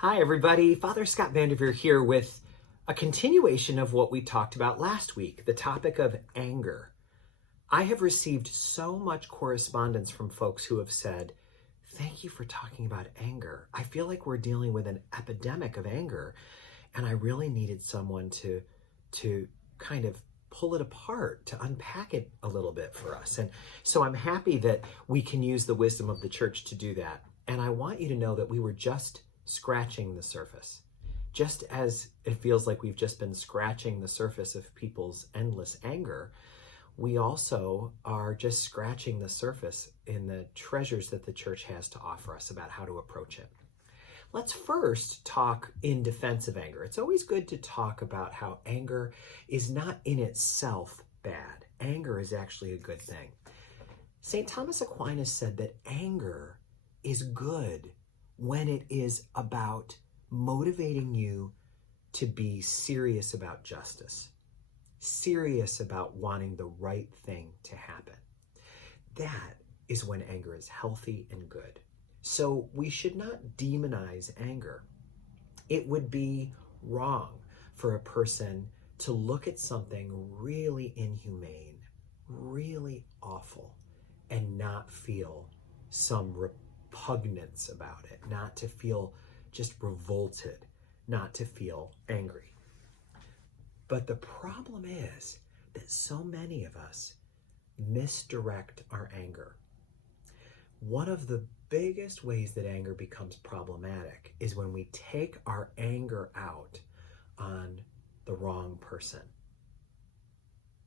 Hi, everybody. Father Scott Vanderveer here with a continuation of what we talked about last week, the topic of anger. I have received so much correspondence from folks who have said, thank you for talking about anger. I feel like we're dealing with an epidemic of anger, and I really needed someone to kind of pull it apart, to unpack it a little bit for us. And so I'm happy that we can use the wisdom of the church to do that. And I want you to know that we were just scratching the surface. Just as it feels like we've just been scratching the surface of people's endless anger, we also are just scratching the surface in the treasures that the church has to offer us about how to approach it. Let's first talk in defense of anger. It's always good to talk about how anger is not in itself bad. Anger is actually a good thing. St. Thomas Aquinas said that anger is good when it is about motivating you to be serious about justice, serious about wanting the right thing to happen. That is when anger is healthy and good. So we should not demonize anger. It would be wrong for a person to look at something really inhumane, really awful, and not feel some repugnance about it, not to feel just revolted, not to feel angry. But the problem is that so many of us misdirect our anger. One of the biggest ways that anger becomes problematic is when we take our anger out on the wrong person.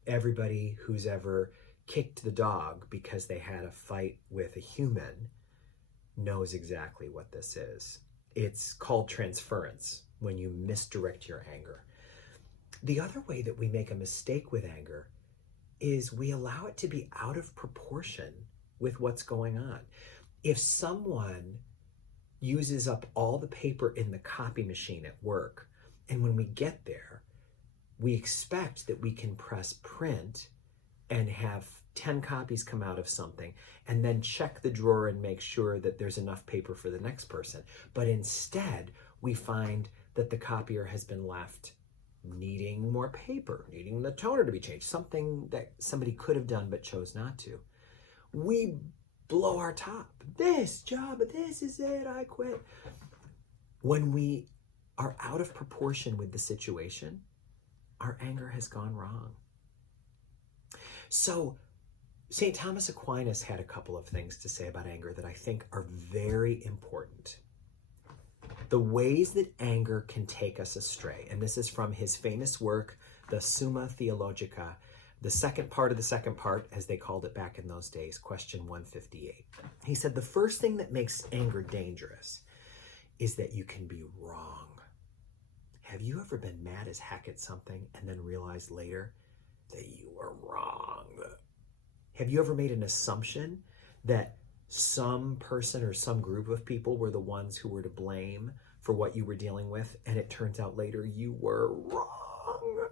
Everybody who's ever kicked the dog because they had a fight with a human knows exactly what this is. It's called transference, when you misdirect your anger. The other way that we make a mistake with anger is we allow it to be out of proportion with what's going on. If someone uses up all the paper in the copy machine at work, and when we get there, we expect that we can press print and have 10 copies come out of something, and then check the drawer and make sure that there's enough paper for the next person. But instead, we find that the copier has been left needing more paper, needing the toner to be changed, something that somebody could have done but chose not to. We blow our top. This job, this is it, I quit. When we are out of proportion with the situation, our anger has gone wrong. So St. Thomas Aquinas had a couple of things to say about anger that I think are very important. The ways that anger can take us astray, and this is from his famous work, the Summa Theologica, the second part of the second part, as they called it back in those days, question 158. He said the first thing that makes anger dangerous is that you can be wrong. Have you ever been mad as heck at something and then realized later that you were wrong? Have you ever made an assumption that some person or some group of people were the ones who were to blame for what you were dealing with, and it turns out later you were wrong?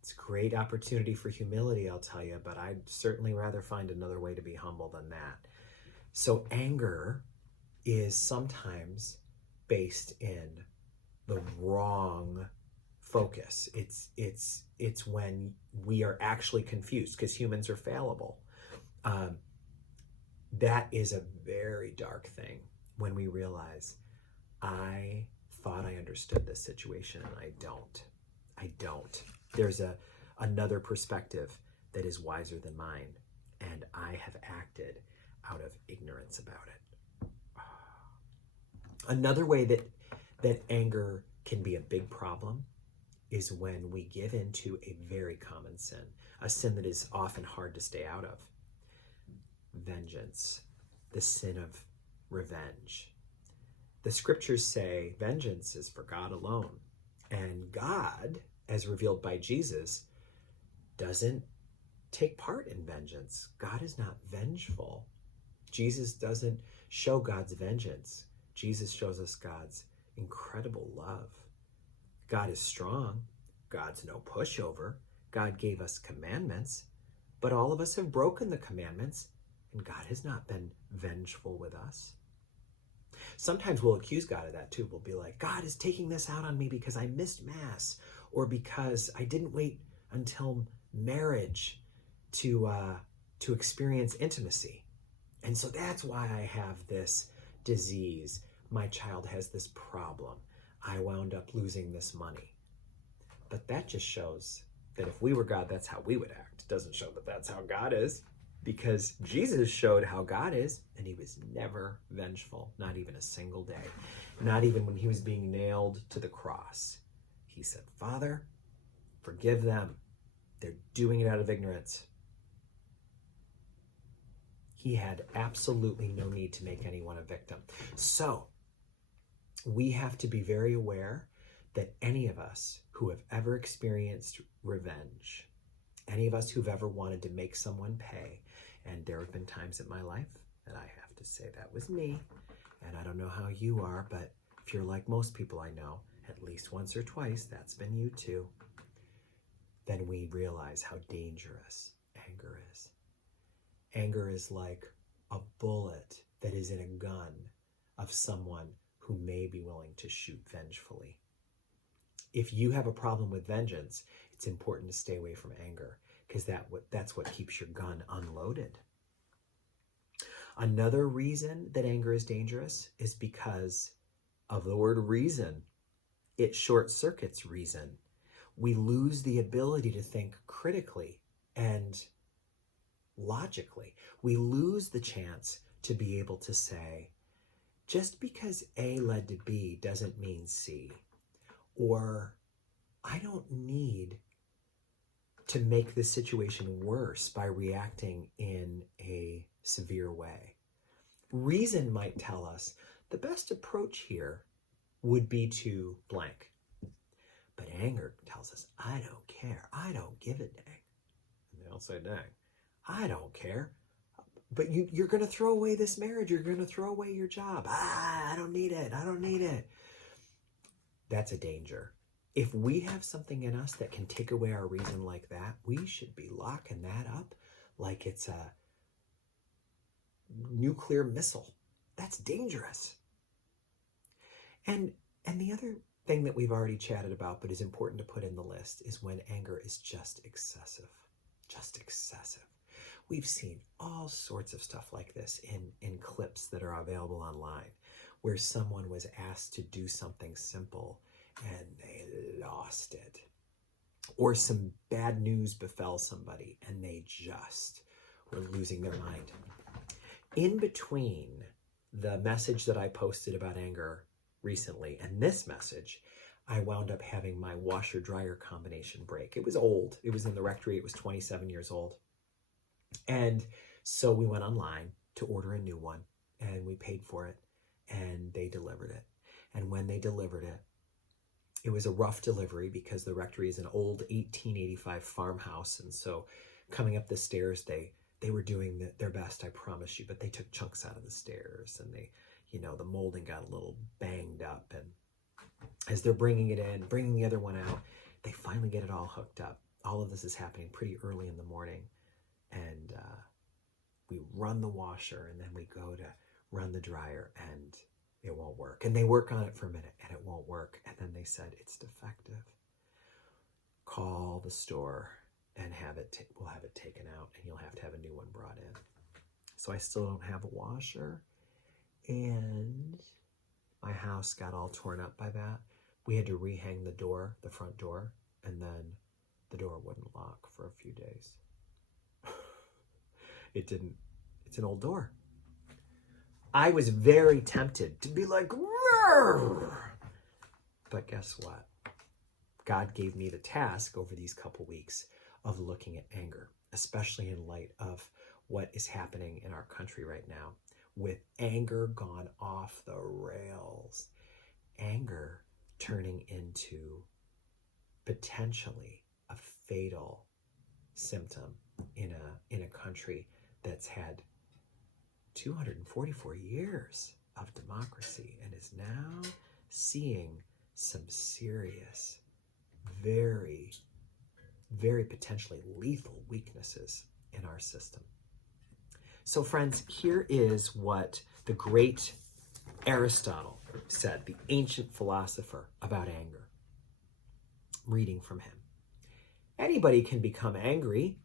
It's a great opportunity for humility, I'll tell you, but I'd certainly rather find another way to be humble than that. So anger is sometimes based in the wrong focus. It's when we are actually confused, because humans are fallible. That is a very dark thing when we realize, I thought I understood this situation and I don't. There's another perspective that is wiser than mine, and I have acted out of ignorance about it. Another way that anger can be a big problem is when we give into a very common sin, a sin that is often hard to stay out of. Vengeance, the sin of revenge. The scriptures say vengeance is for God alone, and God, as revealed by Jesus, doesn't take part in vengeance. God is not vengeful. Jesus doesn't show God's vengeance. Jesus shows us God's incredible love. God is strong. God's no pushover. God gave us commandments, but all of us have broken the commandments, and God has not been vengeful with us. Sometimes we'll accuse God of that too. We'll be like, God is taking this out on me because I missed Mass, or because I didn't wait until marriage to experience intimacy. And so that's why I have this disease. My child has this problem. I wound up losing this money. But that just shows that if we were God, that's how we would act. It doesn't show that that's how God is, because Jesus showed how God is, and he was never vengeful, not even a single day. Not even when he was being nailed to the cross. He said, Father, forgive them. They're doing it out of ignorance. He had absolutely no need to make anyone a victim. So we have to be very aware that any of us who have ever experienced revenge, any of us who've ever wanted to make someone pay, and there have been times in my life that I have to say that was me, and I don't know how you are, but if you're like most people I know, at least once or twice, that's been you too, then we realize how dangerous anger is. Anger is like a bullet that is in a gun of someone who may be willing to shoot vengefully. If you have a problem with vengeance, it's important to stay away from anger, because that's what keeps your gun unloaded. Another reason that anger is dangerous is because of the word reason. It short circuits reason. We lose the ability to think critically and logically. We lose the chance to be able to say, just because A led to B doesn't mean C. Or I don't need to make this situation worse by reacting in a severe way. Reason might tell us the best approach here would be to blank. But anger tells us, I don't care. I don't give a dang. And they'll say, dang, I don't care. But you're going to throw away this marriage. You're going to throw away your job. I don't need it. I don't need it. That's a danger. If we have something in us that can take away our reason like that, we should be locking that up like it's a nuclear missile. That's dangerous. And the other thing that we've already chatted about, but is important to put in the list, is when anger is just excessive. Just excessive. We've seen all sorts of stuff like this in clips that are available online, where someone was asked to do something simple and they lost it. Or some bad news befell somebody and they just were losing their mind. In between the message that I posted about anger recently and this message, I wound up having my washer-dryer combination break. It was old. It was in the rectory. It was 27 years old. And so we went online to order a new one, and we paid for it, and they delivered it. And when they delivered it, it was a rough delivery because the rectory is an old 1885 farmhouse. And so coming up the stairs, they were doing their best, I promise you, but they took chunks out of the stairs, and the molding got a little banged up. And as they're bringing it in, bringing the other one out, they finally get it all hooked up. All of this is happening pretty early in the morning. And we run the washer, and then we go to run the dryer, and it won't work. And they work on it for a minute, and it won't work. And then they said, it's defective. Call the store and we'll have it taken out, and you'll have to have a new one brought in. So I still don't have a washer, and my house got all torn up by that. We had to rehang the front door, and then the door wouldn't lock for a few days. It didn't. It's an old door. I was very tempted to be like, "Rrr!" But guess what? God gave me the task over these couple weeks of looking at anger, especially in light of what is happening in our country right now, with anger gone off the rails, anger turning into potentially a fatal symptom in a country that's had 244 years of democracy and is now seeing some serious, very, very potentially lethal weaknesses in our system. So friends, here is what the great Aristotle said, the ancient philosopher, about anger. Reading from him. Anybody can become angry.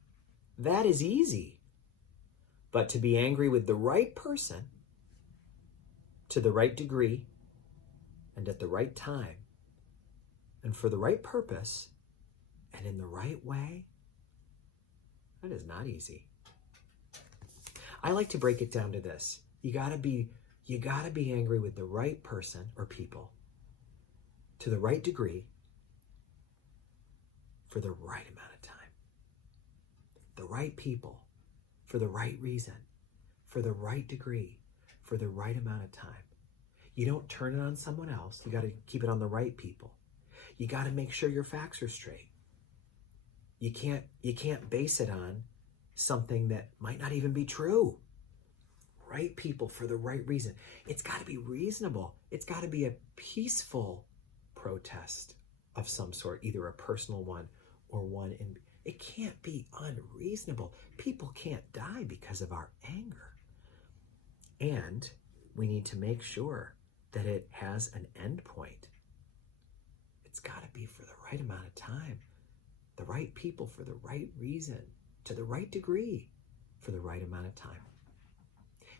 That is easy. But to be angry with the right person, to the right degree, and at the right time, and for the right purpose, and in the right way, that is not easy. I like to break it down to this. You gotta be angry with the right person or people, to the right degree, for the right amount of time. The right people, for the right reason, for the right degree, for the right amount of time. You don't turn it on someone else. You got to keep it on the right people. You got to make sure your facts are straight. You can't base it on something that might not even be true. Right people for the right reason. It's got to be reasonable. It's got to be a peaceful protest of some sort, either a personal one or one in. It can't be unreasonable. People can't die because of our anger. And we need to make sure that it has an end point. It's got to be for the right amount of time, the right people for the right reason, to the right degree, for the right amount of time.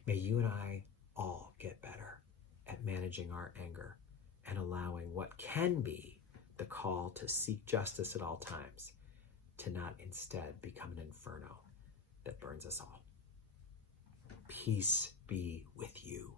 May you and I all get better at managing our anger and allowing what can be the call to seek justice at all times to not instead become an inferno that burns us all. Peace be with you.